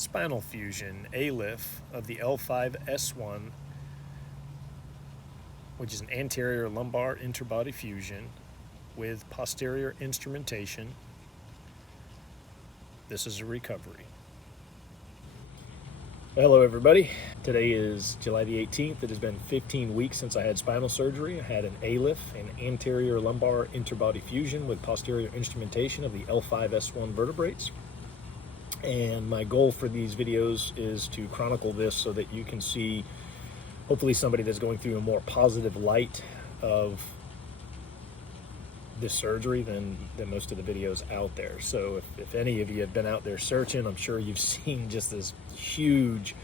spinal fusion, ALIF, of the L5-S1, which is an anterior lumbar interbody fusion with posterior instrumentation. This is a recovery. Hello everybody. Today is July the 18th. It has been 15 weeks since I had spinal surgery. I had an ALIF, an anterior lumbar interbody fusion with posterior instrumentation of the L5-S1 vertebrates. And my goal for these videos is to chronicle this so that you can see hopefully somebody that's going through a more positive light of this surgery than most of the videos out there. So if any of you have been out there searching, I'm sure you've seen just this huge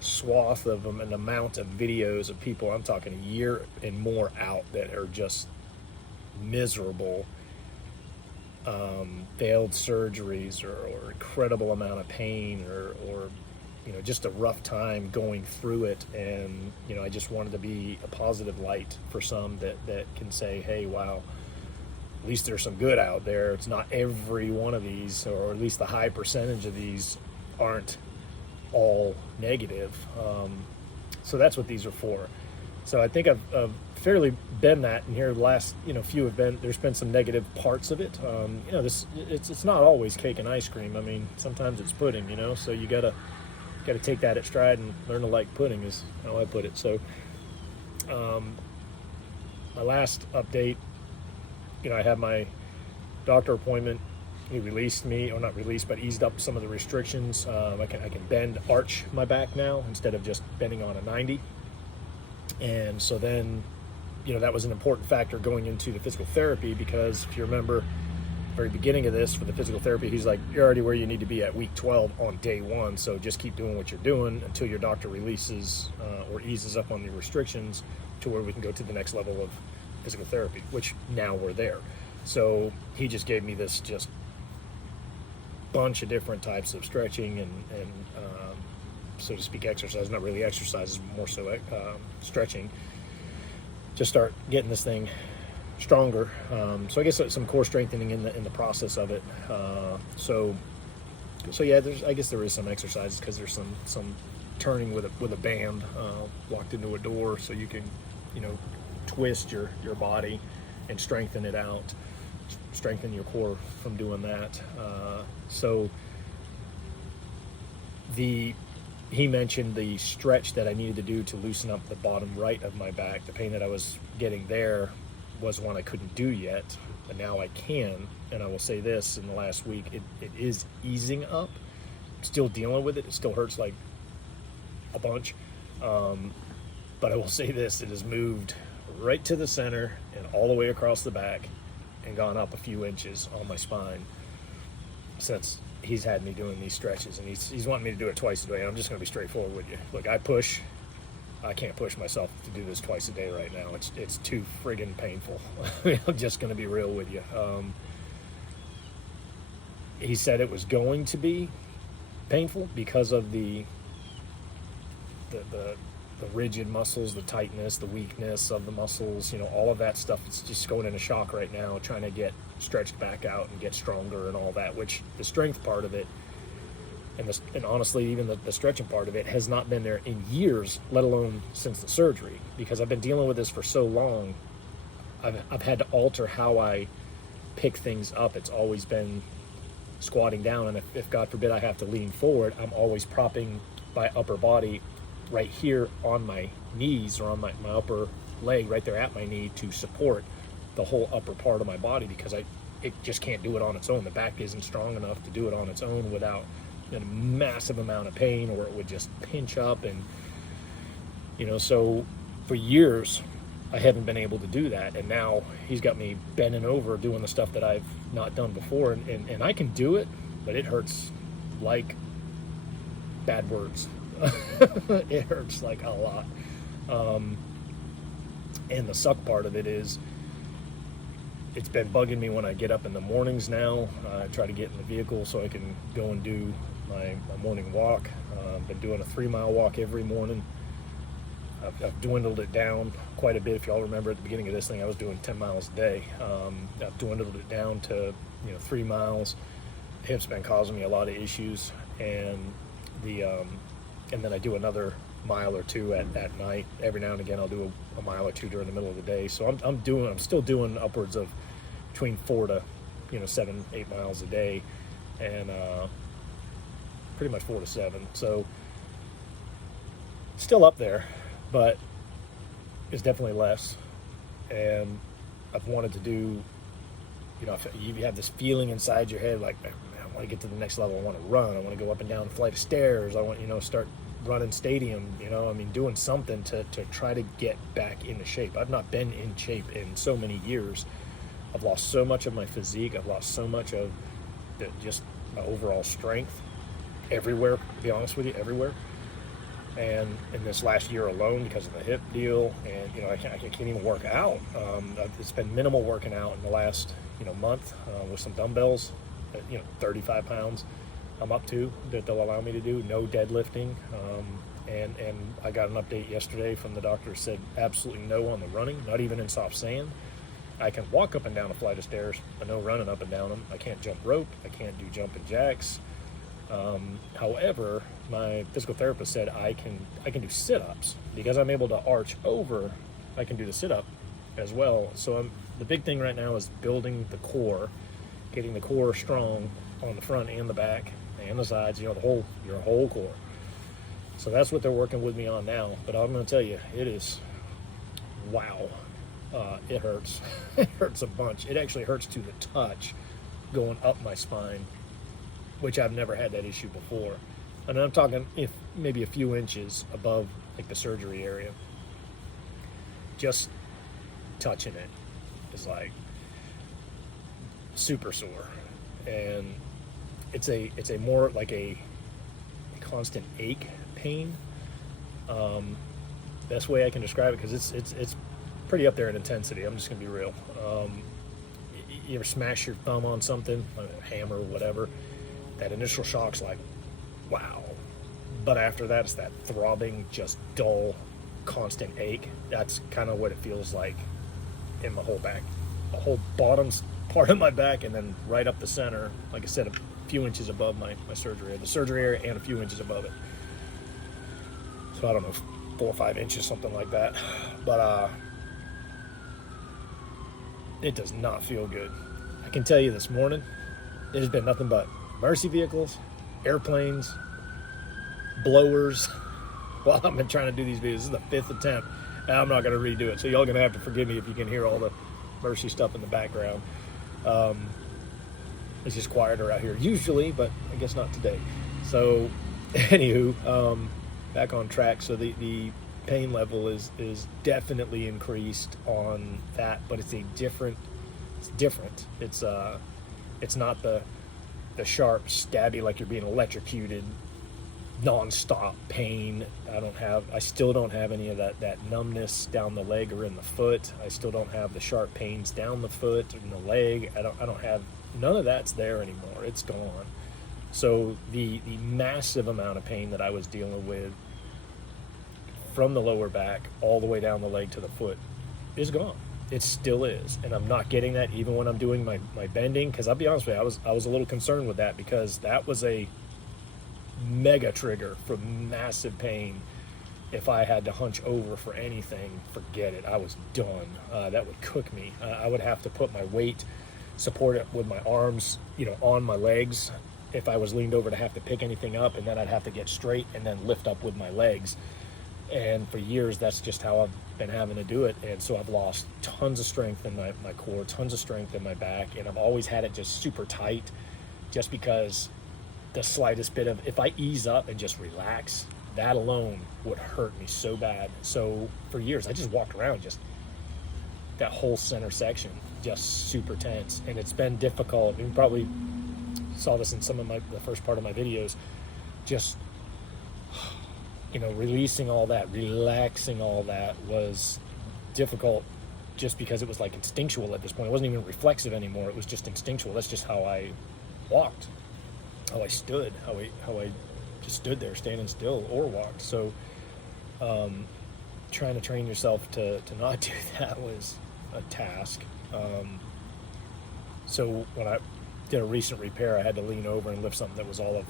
swath of them, an amount of videos of people, I'm talking a year and more out, that are just miserable, failed surgeries or incredible amount of pain or you know, just a rough time going through it. And you know, I just wanted to be a positive light for some that can say, hey, wow, at least there's some good out there. It's not every one of these, or at least the high percentage of these aren't all negative. So that's what these are for. So I think I've fairly been that, and here the last few have been, there's been some negative parts of it. It's not always cake and ice cream. I mean, sometimes it's pudding, so you gotta take that at stride and learn to like pudding, is how I put it. So my last update, I had my doctor appointment. He released me, or not released, but eased up some of the restrictions. I can arch my back now instead of just bending on a 90. And so then, that was an important factor going into the physical therapy, because if you remember the very beginning of this, for the physical therapy, he's like, you're already where you need to be at week 12 on day 1. So just keep doing what you're doing until your doctor releases or eases up on the restrictions to where we can go to the next level of physical therapy, which now we're there. So he just gave me this just bunch of different types of stretching and so to speak, exercise, not really exercises, more so stretching. Just start getting this thing stronger. So I guess some core strengthening in the process of it. So yeah, I guess there is some exercises, because there's some turning with a band locked into a door, so you can twist your body and strengthen it out, strengthen your core from doing that. So he mentioned the stretch that I needed to do to loosen up the bottom right of my back. The pain that I was getting there was one I couldn't do yet, but now I can. And I will say this, in the last week, it is easing up. I'm still dealing with it. It still hurts like a bunch. But I will say this, it has moved right to the center and all the way across the back and gone up a few inches on my spine since he's had me doing these stretches, and he's wanting me to do it twice a day. I'm just going to be straightforward with you. Look, I can't push myself to do this twice a day right now. It's too friggin' painful. I'm just going to be real with you. He said it was going to be painful because of the rigid muscles, the tightness, the weakness of the muscles, all of that stuff. It's just going into shock right now, trying to get stretched back out and get stronger and all that, which the strength part of it, and honestly, even the stretching part of it has not been there in years, let alone since the surgery, because I've been dealing with this for so long. I've had to alter how I pick things up. It's always been squatting down, and if God forbid I have to lean forward, I'm always propping my upper body right here on my knees, or on my upper leg right there at my knee, to support the whole upper part of my body, because it just can't do it on its own. The back isn't strong enough to do it on its own without a massive amount of pain, or it would just pinch up. And so for years I haven't been able to do that, and now he's got me bending over doing the stuff that I've not done before, and I can do it, but it hurts like bad words. It hurts like a lot. And the suck part of it is, it's been bugging me when I get up in the mornings now. I try to get in the vehicle so I can go and do my morning walk. I've been doing a 3-mile walk every morning. I've dwindled it down quite a bit. If y'all remember at the beginning of this thing, I was doing 10 miles a day. I've dwindled it down to 3 miles. Hip's been causing me a lot of issues, and and then I do another mile or two at night. Every now and again I'll do a mile or two during the middle of the day. So I'm still doing upwards of between 4 to 7, 8 miles a day, and pretty much 4 to 7. So still up there, but it's definitely less. And I've wanted to do, if you have this feeling inside your head like, man, I want to get to the next level. I want to run. I want to go up and down a flight of stairs. I want, start running stadium, doing something to try to get back into shape. I've not been in shape in so many years. I've lost so much of my physique. I've lost so much of just my overall strength everywhere, to be honest with you, everywhere. And in this last year alone, because of the hip deal, and I can't even work out. It's been minimal working out in the last month with some dumbbells, 35 pounds I'm up to that they'll allow me to do. No deadlifting, and I got an update yesterday from the doctor, said absolutely no on the running, not even in soft sand. I can walk up and down a flight of stairs, but no running up and down them. I can't jump rope. I can't do jumping jacks. However, my physical therapist said I can do sit-ups because I'm able to arch over. I can do the sit-up as well. So the big thing right now is building the core, getting the core strong on the front and the back and the sides. Your whole core. So that's what they're working with me on now. But I'm going to tell you, it is wow. It hurts. It hurts a bunch. It actually hurts to the touch going up my spine, which I've never had that issue before. And I'm talking maybe a few inches above like the surgery area. Just touching it is like super sore. And it's a more like a constant ache pain. Best way I can describe it, because it's pretty up there in intensity. I'm just gonna be real. You ever smash your thumb on something, a hammer or whatever? That initial shock's like, wow. But after that, it's that throbbing, just dull, constant ache. That's kind of what it feels like in my whole back. The whole bottom part of my back, and then right up the center, like I said, a few inches above my surgery area. The surgery area and a few inches above it. So I don't know, 4 or 5 inches, something like that. But it does not feel good. I can tell you this morning, it has been nothing but mercy vehicles, airplanes, blowers. While I've been trying to do these videos, this is the 5th attempt, and I'm not going to redo it. So y'all going to have to forgive me if you can hear all the mercy stuff in the background. It's just quieter out here usually, but I guess not today. So anywho, back on track. So the pain level is definitely increased on that, but it's different. It's not the sharp, stabby, like you're being electrocuted, non-stop pain. I still don't have any of that numbness down the leg or in the foot. I still don't have the sharp pains down the foot and the leg. I don't have, none of that's there anymore. It's gone. So the massive amount of pain that I was dealing with from the lower back all the way down the leg to the foot is gone. It still is, and I'm not getting that even when I'm doing my bending, because I'll be honest with you, I was a little concerned with that, because that was a mega trigger for massive pain. If I had to hunch over for anything, forget it. I was done. That would cook me. I would have to put my weight, support it with my arms, on my legs if I was leaned over to have to pick anything up, and then I'd have to get straight and then lift up with my legs. And for years, that's just how I've been having to do it. And so I've lost tons of strength in my core, tons of strength in my back, and I've always had it just super tight, just because the slightest bit of, if I ease up and just relax, that alone would hurt me so bad. So for years, I just walked around, just that whole center section, just super tense. And it's been difficult. You probably saw this in some of the first part of my videos, just releasing all that, relaxing all that was difficult, just because it was like instinctual at this point. It wasn't even reflexive anymore. It was just instinctual. That's just how I walked, how I stood, how I just stood there standing still or walked. So trying to train yourself to not do that was a task. So when I did a recent repair, I had to lean over and lift something that was all of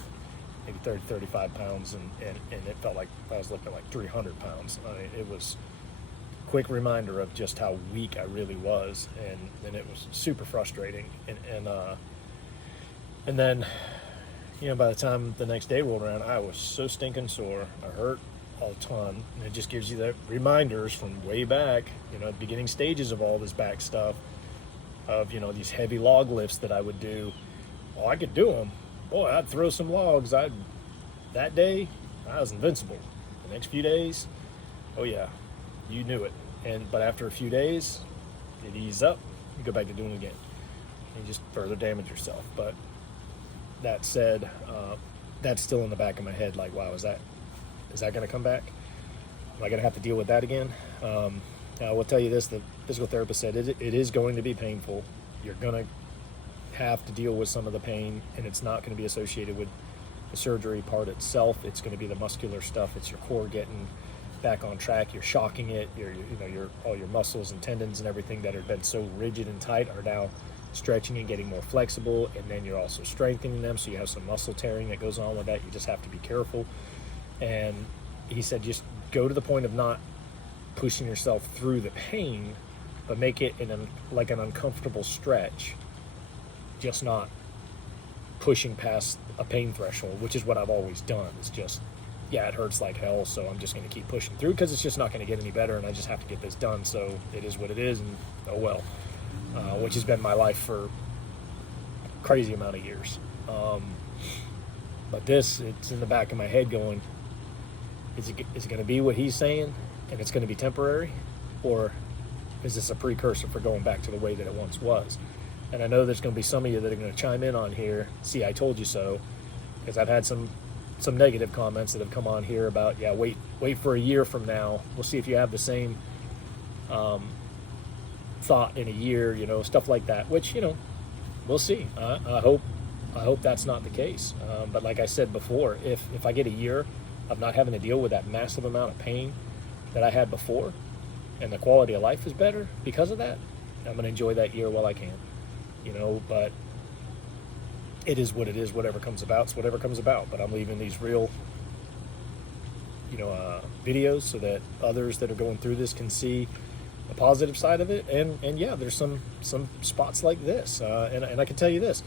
maybe 30, 35 pounds, and it felt like I was looking like 300 pounds. I mean, it was a quick reminder of just how weak I really was, and it was super frustrating. And then, you know, by the time the next day rolled around, I was so stinking sore. I hurt a ton, and it just gives you the reminders from way back, you know, beginning stages of all this back stuff, of, you know, these heavy log lifts that I would do. Oh, I could do them. Boy, I'd throw some logs. That day, I was invincible. The next few days, oh yeah, you knew it. But after a few days, it eased up. You go back to doing it again. You just further damage yourself. But that said, that's still in the back of my head. Like, wow, is that going to come back? Am I going to have to deal with that again? I will tell you this: the physical therapist said it is going to be painful. You're going to have to deal with some of the pain, and it's not going to be associated with the surgery part itself. It's going to be the muscular stuff. It's your core getting back on track. You're shocking it. All your muscles and tendons and everything that have been so rigid and tight are now stretching and getting more flexible, and then you're also strengthening them, so you have some muscle tearing that goes on with that. You just have to be careful. And he said just go to the point of not pushing yourself through the pain, but make it like an uncomfortable stretch, just not pushing past a pain threshold, which is what I've always done. It's just, yeah, it hurts like hell, so I'm just going to keep pushing through because it's just not going to get any better, and I just have to get this done. So it is what it is, and oh well, which has been my life for a crazy amount of years. But it's in the back of my head going, is it going to be what he's saying and it's going to be temporary, or is this a precursor for going back to the way that it once was? And I know there's going to be some of you that are going to chime in on here, see, I told you so, because I've had some negative comments that have come on here about, yeah, wait for a year from now. We'll see if you have the same thought in a year, you know, stuff like that, which, you know, we'll see. I hope that's not the case. But like I said before, if I get a year of not having to deal with that massive amount of pain that I had before, and the quality of life is better because of that, I'm going to enjoy that year while I can. You know, but it is what it is. Whatever comes about, it's whatever comes about. But I'm leaving these real, you know, videos so that others that are going through this can see the positive side of it. And yeah, there's some spots like this. And I can tell you this: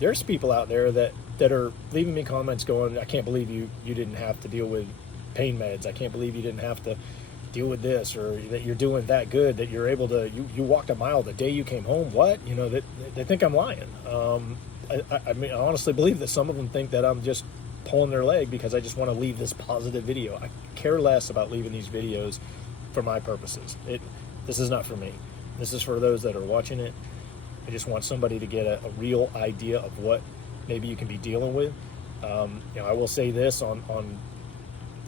there's people out there that are leaving me comments going, I can't believe you didn't have to deal with pain meds. I can't believe you didn't have to deal with this, or that you're doing that good, that you're able to, you walked a mile the day you came home. What? You know, that they think I'm lying. I mean, I honestly believe that some of them think that I'm just pulling their leg because I just want to leave this positive video. I care less about leaving these videos for my purposes. This is not for me. This is for those that are watching it. I just want somebody to get a real idea of what maybe you can be dealing with. You know, I will say this on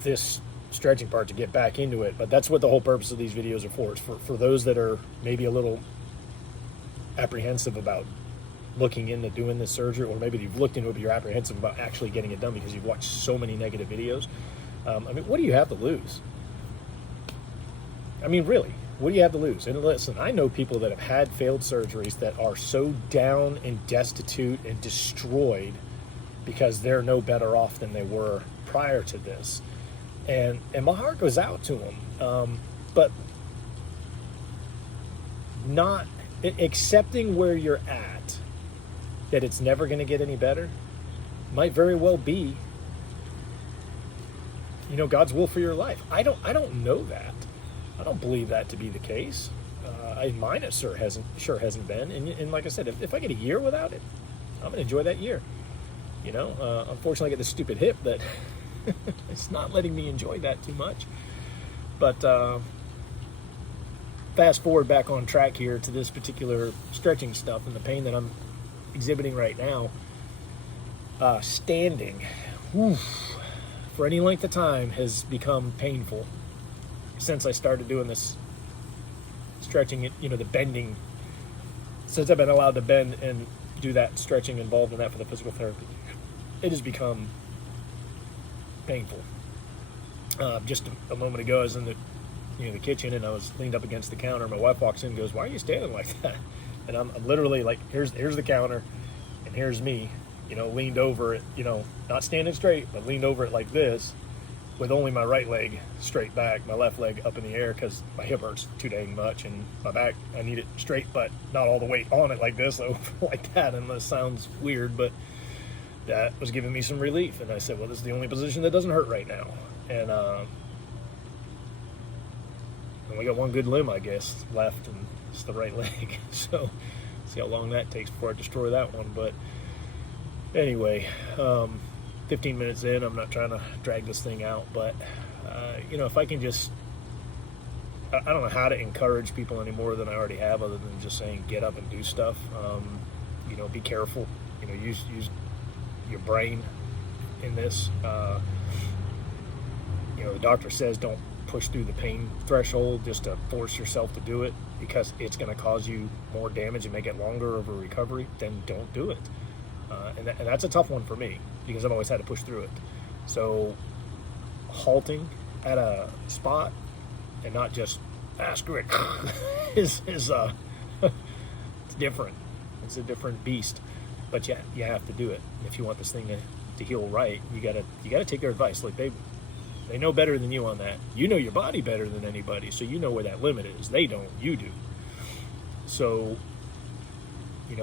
this stretching part to get back into it, but that's what the whole purpose of these videos are for. It's for those that are maybe a little apprehensive about looking into doing this surgery, or maybe you've looked into it but you're apprehensive about actually getting it done because you've watched so many negative videos. I mean, what do you have to lose? I mean, really, what do you have to lose? And listen, I know people that have had failed surgeries that are so down and destitute and destroyed because they're no better off than they were prior to this. And my heart goes out to them, but not accepting where you're at, that it's never going to get any better, might very well be, you know, God's will for your life. I don't know that. I don't believe that to be the case. Mine it sure hasn't been. And like I said, if I get a year without it, I'm going to enjoy that year. You know, unfortunately, I get this stupid hip that it's not letting me enjoy that too much. But fast forward back on track here to this particular stretching stuff and the pain that I'm exhibiting right now. Standing, for any length of time, has become painful since I started doing this stretching, you know, the bending. Since I've been allowed to bend and do that stretching involved in that for the physical therapy, it has become painful. Just a moment ago, I was in the kitchen and I was leaned up against the counter. My wife walks in and goes, "Why are you standing like that?" And I'm literally like, here's the counter, and here's me, leaned over it, not standing straight, but leaned over it like this, with only my right leg straight back, my left leg up in the air because my hip hurts too dang much, and my back, I need it straight, but not all the weight on it like this, over like that. And this sounds weird, but that was giving me some relief. And I said, well, this is the only position that doesn't hurt right now. And we got one good limb, I guess, left, and it's the right leg. So see how long that takes before I destroy that one. But anyway, 15 minutes in, I'm not trying to drag this thing out, but if I can just, I don't know how to encourage people any more than I already have, other than just saying get up and do stuff. Be careful. Use your brain in this. The doctor says don't push through the pain threshold just to force yourself to do it, because it's going to cause you more damage and make it longer of a recovery. Then don't do it. And that's a tough one for me, because I've always had to push through it. So halting at a spot and not just screw it is it's different. It's a different beast, but you have to do it if you want this thing to heal right. You gotta take their advice. Like they know better than you on that. You know your body better than anybody, so you know where that limit is. They don't, you do. So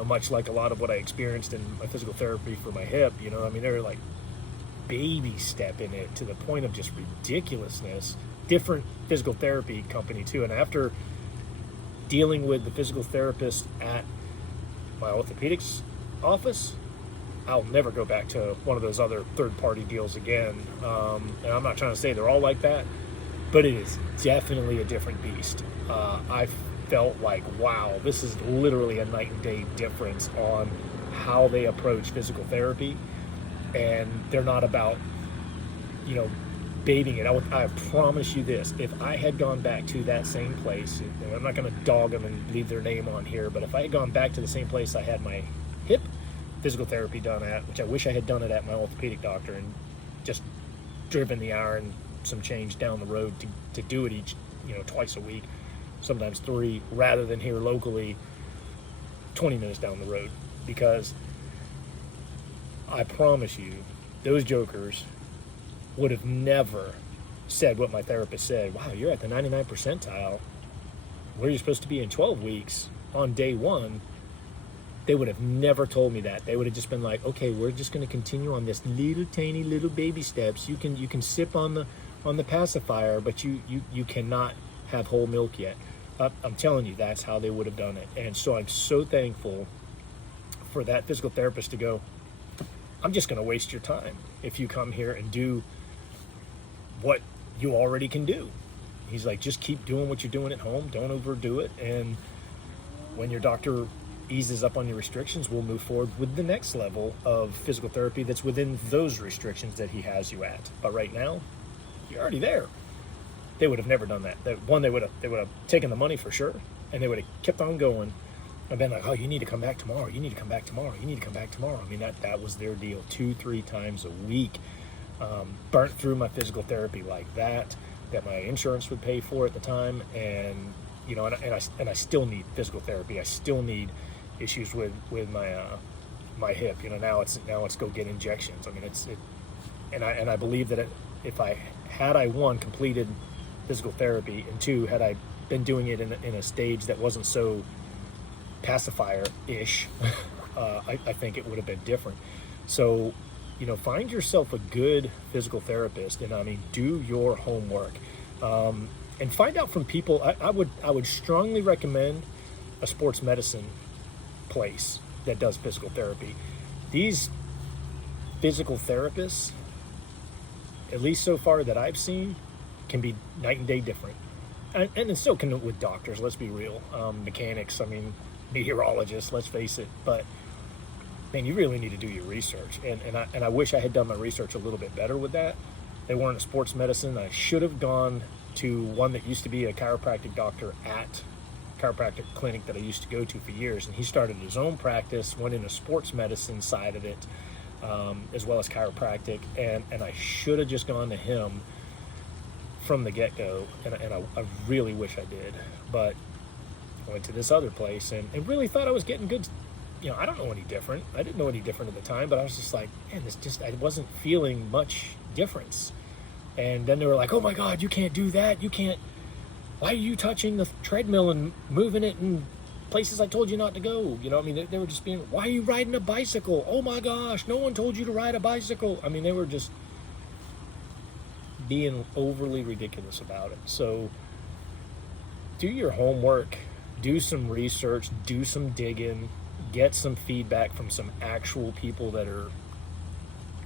much like a lot of what I experienced in my physical therapy for my hip, they're like baby step in it to the point of just ridiculousness. Different physical therapy company too. And after dealing with the physical therapist at my orthopedics office, I'll never go back to one of those other third-party deals again. And I'm not trying to say they're all like that, but it is definitely a different beast. I felt like, wow, this is literally a night and day difference on how they approach physical therapy. And they're not about, baiting it. I promise you this, if I had gone back to that same place, and I'm not going to dog them and leave their name on here, but if I had gone back to the same place I had my hip physical therapy done at, which I wish I had done it at my orthopedic doctor, and just driven the hour and some change down the road to do it each, twice a week, sometimes 3, rather than here locally 20 minutes down the road. Because I promise you, those jokers would have never said what my therapist said. Wow, you're at the 99th percentile. Where you're supposed to be in 12 weeks on day 1. They would have never told me that. They would have just been like, okay, we're just going to continue on this little tiny little baby steps. You can sip on the pacifier, but you cannot have whole milk yet. I'm telling you, that's how they would have done it. And so I'm so thankful for that physical therapist to go, I'm just going to waste your time if you come here and do what you already can do. He's like, just keep doing what you're doing at home. Don't overdo it. And when your doctor eases up on your restrictions, we'll move forward with the next level of physical therapy that's within those restrictions that he has you at. But right now, you're already there. They would have never done that. They would have taken the money for sure, and they would have kept on going and been like, oh, you need to come back tomorrow. You need to come back tomorrow. You need to come back tomorrow. I mean, that was their deal, 2-3 times a week. Burnt through my physical therapy like that my insurance would pay for at the time. And, and I still need physical therapy. I still need issues with my hip. Now it's go get injections. I mean, and I believe that if I had one, completed physical therapy, and 2, had I been doing it in a stage that wasn't so pacifier-ish, I think it would have been different. So, find yourself a good physical therapist, and do your homework, and find out from people. I would strongly recommend a sports medicine place that does physical therapy. These physical therapists, at least so far that I've seen, can be night and day different. And it still can with doctors, let's be real. Mechanics, meteorologists, let's face it. But, man, you really need to do your research. And I wish I had done my research a little bit better with that. They weren't a sports medicine. I should have gone to one that used to be a chiropractic doctor at chiropractic clinic that I used to go to for years. And he started his own practice, went into sports medicine side of it, as well as chiropractic. And I should have just gone to him from the get-go, and I really wish I did. But I went to this other place and really thought I was getting good I don't know any different. I didn't know any different at the time, but I was just like, man, I wasn't feeling much difference. And then they were like, oh my God, you can't do that. You can't, why are you touching the treadmill and moving it in places I told you not to go? I mean, they were just being, why are you riding a bicycle? Oh my gosh, no one told you to ride a bicycle. I mean, they were just being overly ridiculous about it. So do your homework, do some research, do some digging, get some feedback from some actual people that are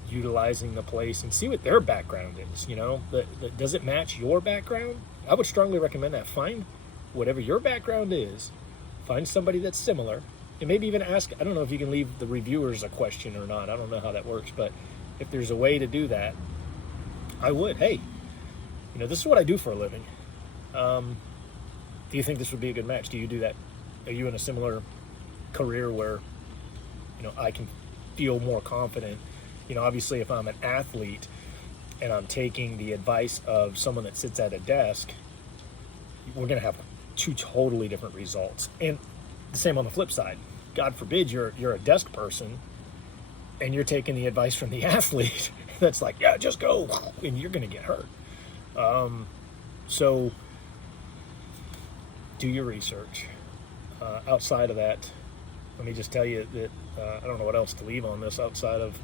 utilizing the place, and see what their background is. Does it match your background? I would strongly recommend that. Find whatever your background is, find somebody that's similar, and maybe even ask, I don't know if you can leave the reviewers a question or not, I don't know how that works, but if there's a way to do that, I would. Hey, this is what I do for a living. Do you think this would be a good match? Do you do that? Are you in a similar career where, I can feel more confident? Obviously, if I'm an athlete and I'm taking the advice of someone that sits at a desk, we're going to have two totally different results. And the same on the flip side. God forbid you're a desk person and you're taking the advice from the athlete that's like, yeah, just go, and you're going to get hurt. So do your research. Outside of that, let me just tell you that I don't know what else to leave on this outside of,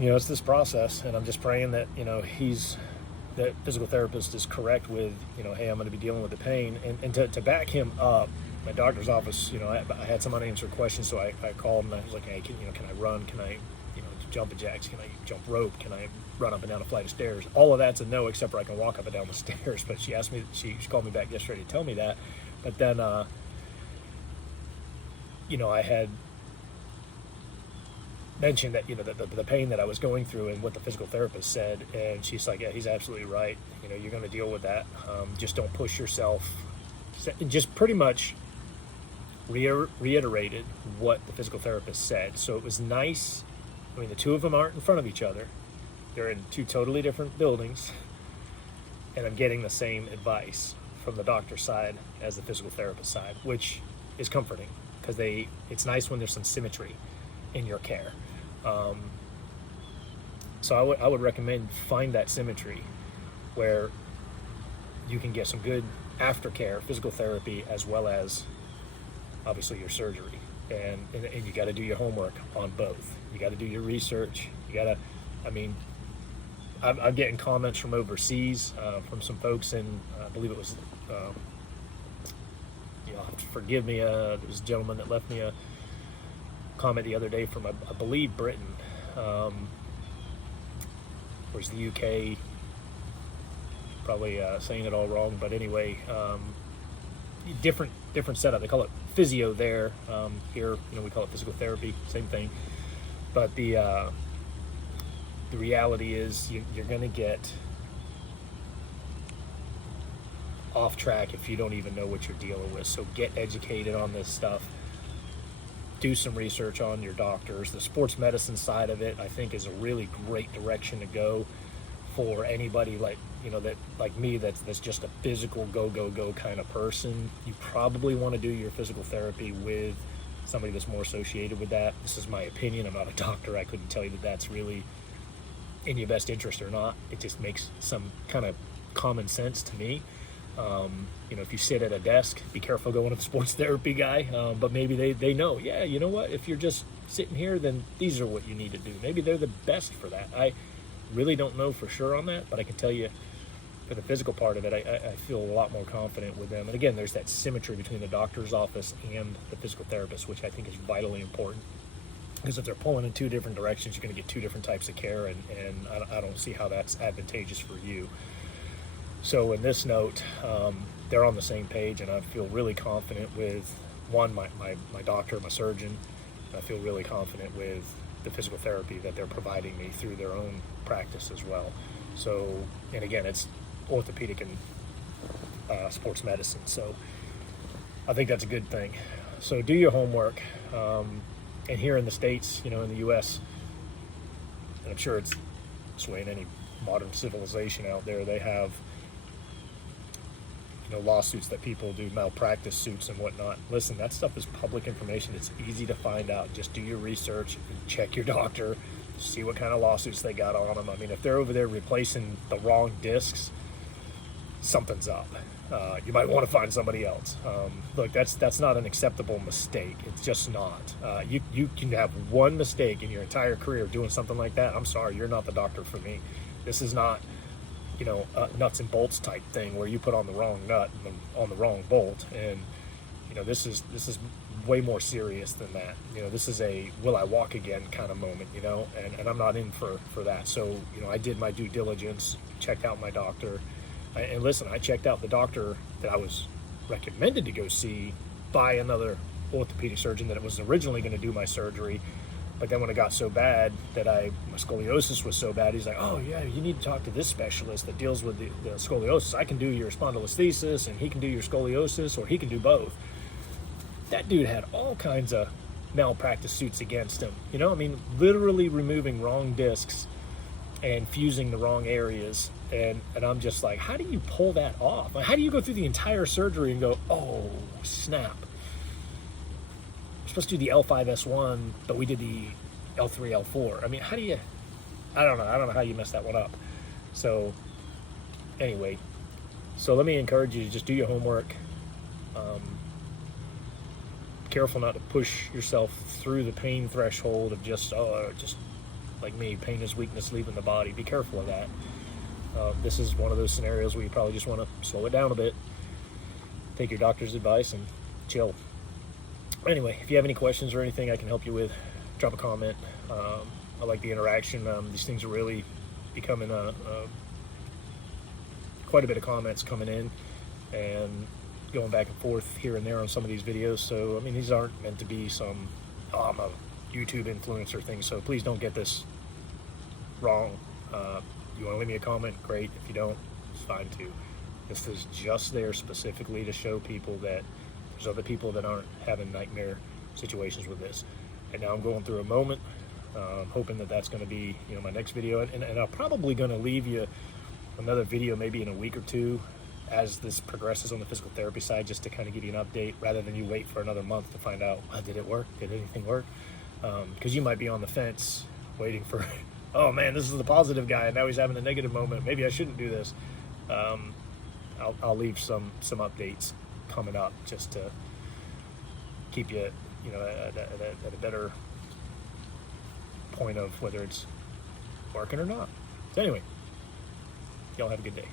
it's this process, and I'm just praying that, that physical therapist is correct with, hey, I'm going to be dealing with the pain. And to back him up, my doctor's office, I had some unanswered questions, so I called and I was like, hey, can I run? Can I, jump jacks? Can I jump rope? Can I run up and down a flight of stairs? All of that's a no, except for I can walk up and down the stairs. But she asked me, she called me back yesterday to tell me that. But then, I had mentioned that, the pain that I was going through and what the physical therapist said. And she's like, yeah, he's absolutely right. You're going to deal with that. Just don't push yourself. Just pretty much reiterated what the physical therapist said. So it was nice. I mean, the two of them aren't in front of each other. They're in two totally different buildings. And I'm getting the same advice from the doctor's side as the physical therapist side, which is comforting because it's nice when there's some symmetry in your care. So I would recommend find that symmetry where you can get some good aftercare, physical therapy, as well as obviously your surgery. And you got to do your homework on both. You got to do your research. I'm getting comments from overseas, from some folks in, I believe it was, forgive me, there was a gentleman that left me a comment the other day from, I believe, Britain, where's the UK, probably saying it all wrong, but anyway, different setup. They call it physio there. Here, we call it physical therapy, same thing. But the reality is you're going to get off track if you don't even know what you're dealing with. So get educated on this stuff. Do some research on your doctors. The sports medicine side of it, I think, is a really great direction to go for anybody like me that's just a physical go kind of person. You probably want to do your physical therapy with somebody that's more associated with that. This is my opinion. I'm not a doctor. I couldn't tell you that that's really in your best interest or not. It just makes some kind of common sense to me. If you sit at a desk, be careful going to the sports therapy guy, but maybe they know, yeah, you know what, if you're just sitting here, then these are what you need to do. Maybe they're the best for that. I really don't know for sure on that, but I can tell you for the physical part of it, I feel a lot more confident with them. And again, there's that symmetry between the doctor's office and the physical therapist, which I think is vitally important. Because if they're pulling in two different directions, you're going to get two different types of care, and I don't see how that's advantageous for you. So in this note, they're on the same page, and I feel really confident with, one, my doctor, my surgeon. I feel really confident with the physical therapy that they're providing me through their own practice as well. So, and again, it's orthopedic and sports medicine. So I think that's a good thing. So do your homework. And here in the States, in the U.S., and I'm sure it's this way in any modern civilization out there, they have lawsuits that people do, malpractice suits and whatnot. Listen, that stuff is public information. It's easy to find out. Just do your research, check your doctor, see what kind of lawsuits they got on them. I mean, if they're over there replacing the wrong discs, something's up. You might want to find somebody else. Look, that's not an acceptable mistake. It's just not. You can have one mistake in your entire career doing something like that. I'm sorry, you're not the doctor for me. This is not, a nuts and bolts type thing where you put on the wrong nut and on the wrong bolt. And this is way more serious than that. This is a will I walk again kind of moment. And I'm not in for that. So I did my due diligence, checked out my doctor. And listen, I checked out the doctor that I was recommended to go see by another orthopedic surgeon that was originally going to do my surgery. But then when it got so bad that my scoliosis was so bad, he's like, oh yeah, you need to talk to this specialist that deals with the scoliosis. I can do your spondylolisthesis and he can do your scoliosis, or he can do both. That dude had all kinds of malpractice suits against him. Literally removing wrong discs and fusing the wrong areas. And I'm just like, how do you pull that off? How do you go through the entire surgery and go, oh, snap. We're supposed to do the L5-S1, but we did the L3, L4. I mean, I don't know how you mess that one up. So anyway, let me encourage you to just do your homework. Careful not to push yourself through the pain threshold of just like me, pain is weakness leaving the body. Be careful of that. This is one of those scenarios where you probably just want to slow it down a bit, take your doctor's advice, and chill. Anyway, if you have any questions or anything I can help you with, drop a comment. I like the interaction. These things are really becoming quite a bit of comments coming in and going back and forth here and there on some of these videos. So, these aren't meant to be some, I'm a YouTube influencer thing, so please don't get this wrong. You want to leave me a comment, great. If you don't, it's fine too. This is just there specifically to show people that there's other people that aren't having nightmare situations with this. And now I'm going through a moment. I'm hoping that that's going to be my next video, and I'm probably going to leave you another video maybe in a week or two as this progresses on the physical therapy side, just to kind of give you an update, rather than you wait for another month to find out, did it work? Did anything work? Because you might be on the fence waiting for, oh man, this is the positive guy and now he's having a negative moment. Maybe I shouldn't do this. I'll leave some updates coming up just to keep you, at a better point of whether it's working or not. So anyway, y'all have a good day.